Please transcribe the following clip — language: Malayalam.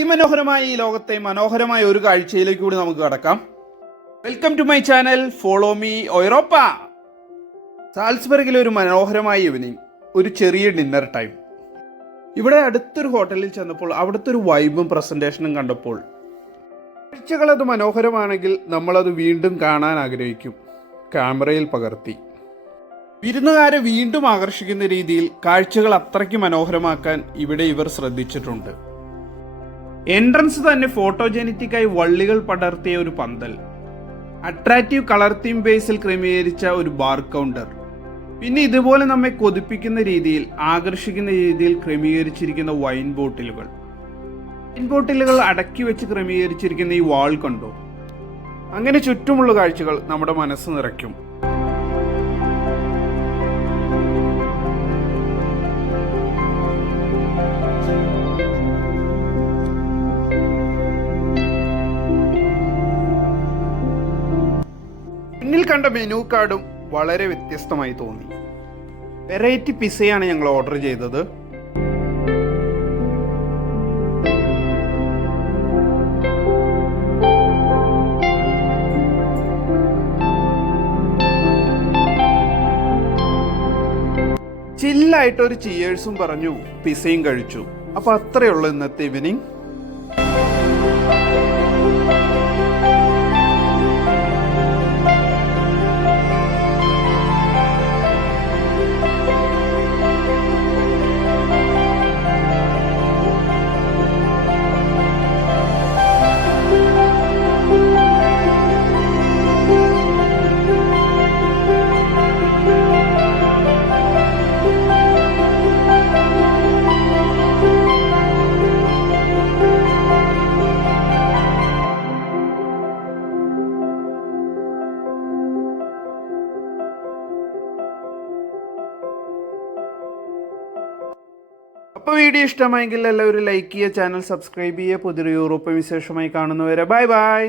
അതിമനോഹരമായ ഈ ലോകത്തെ മനോഹരമായ ഒരു കാഴ്ചയിലേക്ക് കൂടി നമുക്ക് കടക്കാം. Welcome to my channel, follow me Europa. സാൽസ്ബർഗിലെ ഒരു മനോഹരമായ ഈവനിങ്, ഒരു ചെറിയ ഡിന്നർ ടൈം. ഇവിടെ അടുത്തൊരു ഹോട്ടലിൽ ചെന്നപ്പോൾ അവിടുത്തെ ഒരു വൈബും പ്രസന്റേഷനും കണ്ടപ്പോൾ കാഴ്ചകളത് മനോഹരമാണെങ്കിൽ നമ്മളത് വീണ്ടും കാണാൻ ആഗ്രഹിക്കും. ക്യാമറയിൽ പകർത്തി വിരുന്നുകാരെ വീണ്ടും ആകർഷിക്കുന്ന രീതിയിൽ കാഴ്ചകൾ അത്രയ്ക്ക് മനോഹരമാക്കാൻ ഇവിടെ ഇവർ ശ്രദ്ധിച്ചിട്ടുണ്ട്. എൻട്രൻസ് തന്നെ ഫോട്ടോജെനിറ്റിക്കായി വള്ളികൾ പടർത്തിയ ഒരു പന്തൽ, അട്രാക്റ്റീവ് കളർ തീം ബേസിൽ ക്രമീകരിച്ച ഒരു ബാർ കൗണ്ടർ, പിന്നെ ഇതുപോലെ നമ്മെ കൊതിപ്പിക്കുന്ന രീതിയിൽ ആകർഷിക്കുന്ന രീതിയിൽ ക്രമീകരിച്ചിരിക്കുന്ന വൈൻ ബോട്ടിലുകൾ അടക്കി വെച്ച് ക്രമീകരിച്ചിരിക്കുന്ന ഈ വാൾ കണ്ടോ? അങ്ങനെ ചുറ്റുമുള്ള കാഴ്ചകൾ നമ്മുടെ മനസ്സ് നിറയ്ക്കും. പിന്നിൽ കണ്ട മെനു കാർഡും വളരെ വ്യത്യസ്തമായി തോന്നി. വെറൈറ്റി പിസയാണ് ഞങ്ങൾ ഓർഡർ ചെയ്തത്. ചില്ലായിട്ട് ഒരു ചിയേഴ്സും പറഞ്ഞു പിസയും കഴിച്ചു. അപ്പൊ അത്രയുള്ളൂ ഇന്നത്തെ ഈവനിങ്. അപ്പോൾ വീഡിയോ ഇഷ്ടമായെങ്കിൽ എല്ലാവരും ലൈക്ക് ചെയ്യുക, ചാനൽ സബ്സ്ക്രൈബ് ചെയ്യുക. പുതിയൊരു യൂറോപ്യൻ വിശേഷമായി കാണുന്നവരെ ബൈ ബൈ.